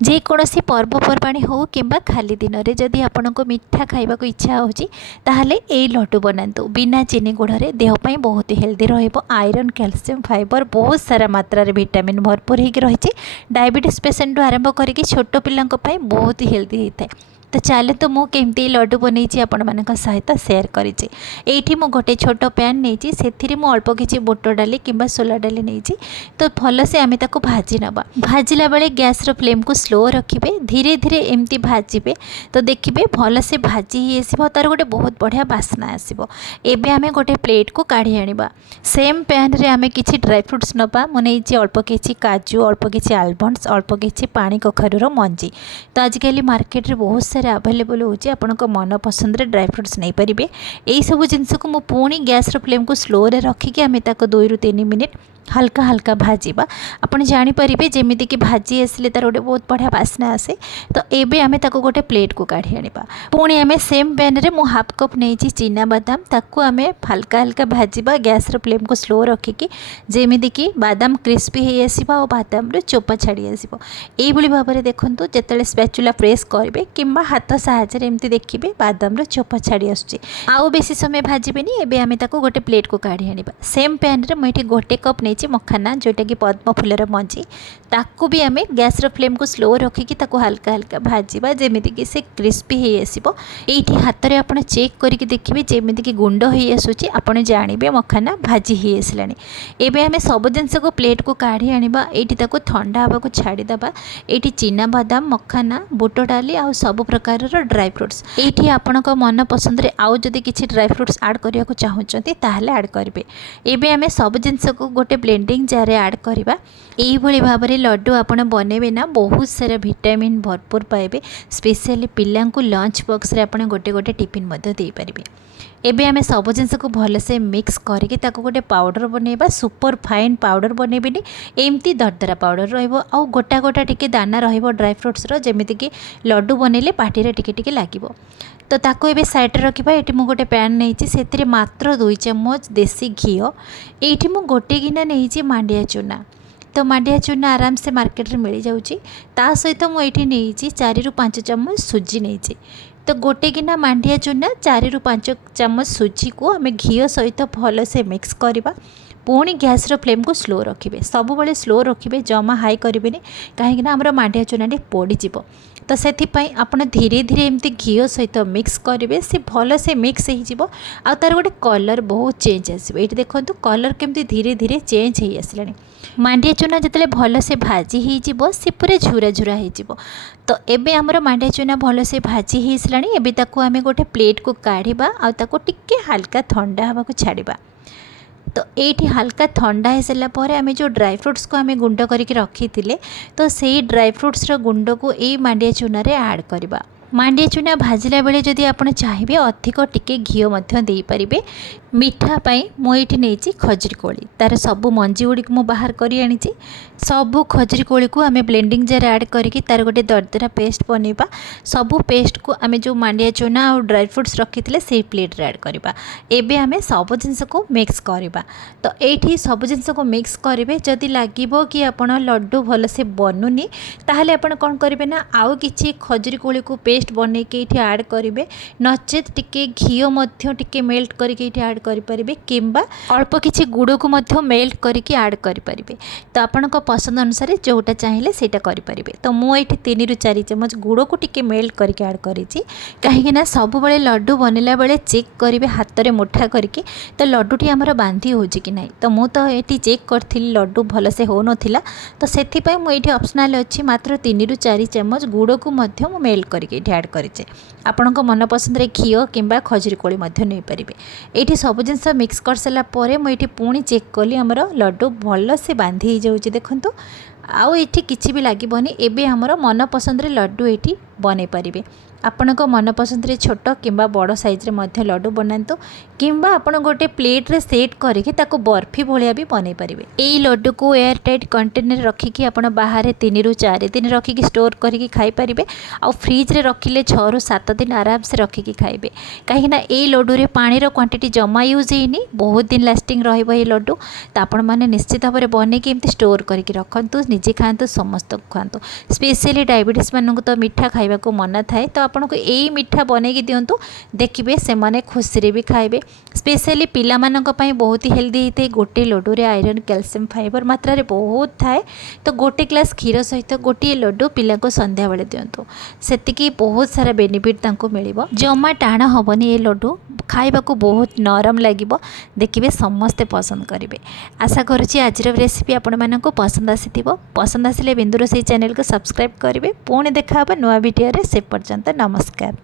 जेकोसी पर्वपर्वाणी हो कि खाली दिन में जदि आपण को मिठा खाइबा को इच्छा होची ताहले ए लड्डू बनातु बिना चीनी गुड़े देहपाई बहुत हेल्दी रहिबो। आयरन कैल्शियम फाइबर बहुत सारा मात्रा रे विटामिन भरपूर होगी रही। डायबिटीज पेसेंट आरंभ करके छोट पिलांई बहुत हेल्दी होता है। तो चले तो मु केमती लड्डू बनई आपण मान सहित सेयार करी मु गोटे छोट पैन नहीं से अल्प किसी बुट डाली कि सोला डाली नहीं तो भल से आम ताको भाजी नवा। भाजिला बेले गैस रो फ्लेम को स्लो रखिए धीरे धीरे एमती भाजिबे तो देखिए भल से भाजी ही आसो तार गोटे बहुत बढ़िया बास्ना आसो। एबे आमे गोटे प्लेट को काढ़ी आनिबा। सेम पैन रे आमे किछि ड्राई फ्रुट्स नवा। मु नहीं अल्प किछि काजू अल्प किछि आलमंड्स अल्प किछि पानी कखारूर मंजी। तो आजिकल मार्केट रे बहुत सारे अवेलेबल होची आपण मन पसंद रे ड्राई फ्रुट्स नहीं पारिबे। एई सब जिनस को मु पुणी गैस रो फ्लेम को स्लो रे रखिके आमे ताको 2 ରୁ 3 मिनिट हल्का हल्का भाजिबा। आपण जानि परिबे जेमिति कि भाजी आसले तार गोटे बहुत बढ़िया बास्ना आसे। तो एबे आमे ताको गोटे प्लेट को काढ़ी आनिबा। पुणी आमे सेम पैन रे मु हाफ कप नेइची चीना बादाम ताको आमे हल्का हल्का भाजिबा गैस रो फ्लेम को स्लो रखिके जेमिति कि बादाम क्रिस्पी हे आसीबा और बादाम रे चोपा छाड़ी आसीबो। एई भली भाबरे देखंतु जेतेले स्पैचुला प्रेस करबे किंबा हाथ साहाय्य एमती देखिए बादाम रो चोपा छाड़ी आसुची। आउ बेसी समय भाजिबेनी। एबे आमे ताको गोटे प्लेट को काढ़ी आनिबा। सेम पैन रे मुझे गोटे कप नहीं मखाना जोटा कि पद्म फूलर मंजी ताकू भी आमे गैस रो फ्लेम को स्लो रखिकी ताको हल्का हल्का भाजिबा जेमिति कि से क्रिस्पी हे आसीबो। एठी हाथ रे आपण चेक करके देखिबे जेमिति कि गुंड हे आसुची आपण जानिबे मखाना भाजी हे आसलानी। एबे आमे सब जिंस को प्लेट को काढ़ी आनिबा। एठी ताको ठंडा हवा को छाड़ी दबा। एठी चीना बादाम मखाना बुट डाली आ सब प्रकार ड्राई फ्रुट्स एठी आपणक मन पसंद रे आउ जदि किछि ड्राई फ्रुट्स ऐड करिया को चाहुचंती ताहले ऐड करिवे। एबे आमे सब जिंस को गोटे ब्लेंडिंग जार ऐड करवा। यही भली भाव में लड्डू आपण बनेबे ना बहुत सारा विटामिन भरपूर पाइबे। स्पेशली पिला को लंच बॉक्स रे आपण गोटे गोटे टिफिन मध्य दे पारिबे। एबे आमे सब जिंस को भल से मिक्स करके ताको गोटे पाउडर बनेबा। सुपर फाइन पाउडर बनेबेनी एमती दरदरा पाउडर रहिबो आ गोटा गोटा टिके दाना रहिबो ड्राई फ्रुट्स रो जेमिति कि लड्डू बनेले पार्टी रे टिके टिके लागिबो। तो ताको एबे साइड रे रखिबा। एठी मु गोटे पैन नेइची सेतिरे मात्र 2 चम्मच देसी घी। एठी मु गोटे गिना नेइची मांडिया चूना। तो मांडिया चूना आराम से मार्केट रे मिल जाउची। ता सहित मु एठी नेइची 4 ରୁ 5 चम्मच सुजी नेइची। तो गोटे गिना मांडिया चूना 4 ରୁ 5 चम्मच सुजी को आमे घी सहित भल से मिक्स करवा। पुणी गैस रो फ्लेम को स्लो रखिए। सब बड़े स्लो रखिए जमा हाई करेंगे कहीं आमर मांडिया चूना पोड़ीज। तो से आपड़ धीरे धीरे एमती घी सहित मिक्स करेंगे से भल से मिक्स हो तार गोटे कलर बहुत चेंज आसो। ये देखो कलर केमती धीरे धीरे चेंज हो आसला। मांडिया चूना जिते भल से भाजी हो सी पूरा झुरा झुरा हो। तो एबे हमर मांडिया चूना भल से भाजी हो आसलानी। एबे ताको आमे गोटे प्लेट को काढ़िबा आ ताको टिके हल्का ठंडा हवा को छाड़िबा। तो ये हल्का ठंडा हो सारा पर आम जो ड्राई फ्रुट्स को आम गुंड करके रखी थे तो से ड्राई फ्रुट्स गुंड को यही मांडिया चूना रे ऐड करवा। मांडिया चूना भाजिला बेले जदि आपण चाहिए अधिक टिके घी दे पारिबे। मीठा पाई मुझे नहीं खजूरी कोली तार सबू मंजी गुड़ी को बाहर करी आनी। सबू खजूरी कोली को आम ब्लेंडिंग जार ऐड करके तार गोटे दरदरा पेस्ट बनइबा। सबू पेस्ट को आम जो मांडिया चूना और ड्राई फ्रुट्स रखी थे से प्लेट रे ऐड करवा। एबे आम सब जिनस को मिक्स करवा। तो ये सब जिनस को मिक्स करेंगे जदि लगे कि आपण लड्डू भल से बनूनी ताहले आपण कौन करेंगे ना आउ किछि खजूरी कोली को पेस्ट बन के ये ऐड करेंगे। नचेत टिके घी टिके मेल्ट करके ऐड करेंगे किंबा अल्प किछि गुड़ को मेल्ट करके ऐड करेंगे। तो आपण पसंद अनुसार जोटा चाहिए सेटा करेंगे। तो मुझे 3 ରୁ 4 चम्मच गुड़ को टिके मेल्ट करके ऐड करी कहीं सब बड़े लड्डू बनला बेले चेक करेंगे हाथ में मुठा करके तो लड्डूटी आमर बांधी हो कि ना। तो मुझे ये चेक करी लड्डू भल से हो नाला। तो से मुझे ऑप्शनल अच्छी मात्र 3 ରୁ 4 चम्मच गुड़ को मेल्ट करके ऐड करें। आपण मन पसंद घी किंबा खजूरी कोली नहीं पारे। ये सब जिनस मिक्स कर सारापर मुझे पुणी चेक कली आमर लड्डू भल से बांधी हो जाऊँगी। देखो आउ ये किसी भी लगभग एबे आमर मन पसंद लड्डू ये बनै पारिबे। आपणको मन पसंद रे छोट किंबा बड़ साइज रे मध्य लड्डू बनातु किंबा आपण गोटे प्लेट रे सेट करके ताको बर्फी भलिया भी बनै पारिबे। एई लड्डू को एयर टाइट कंटेनर रखिकी आपण बाहर 3 रु 4 दिन रखिकी स्टोर करके खाई पारिबे। आ फ्रिज रे रखिले 6 रु 7 दिन आराम से रखिकी खाइबे। कहीं ना एई लड्डू रे पानी रो क्वांटिटी जमा यूज हेनी, बहुत दिन लास्टिंग रहइबो ए लड्डू। तो आपण माने निश्चित भाव में बने के एमती स्टोर करके रखंतु, निजे खातु, समस्त खातु। स्पेशली डायबिटीज मानक तो मीठा खाइबा को मना थाए, तो आपन को एई मीठा बने की दियंतु, देखिबे से माने खुशी रे भी खाइबे। स्पेशली पिला मानक पई बहुत ही हेल्दी हेते। गोटे लड्डू रे आयरन कैल्शियम फाइबर मात्रा रे बहुत थाए। तो गोटे ग्लास क्षीर सहित गोटे लड्डू पिला को संध्या बेले दियंतु, सेतिकी बहुत सारा बेनिफिट तांको मिलिबो। जमा टाण हबनी ए लड्डू, खाइबा को बहुत नरम लागिबो। देखिबे समस्ते पसंद करिवे। आशा करुछि आज रेसिपी आपण मानक पसंद आसीथिबो। पसंद आसिले बिंदुरोसेई चैनल को सब्सक्राइब करिवे। पुणी देखा नुआ वीडियो रे, से पर्यंत नमस्कार।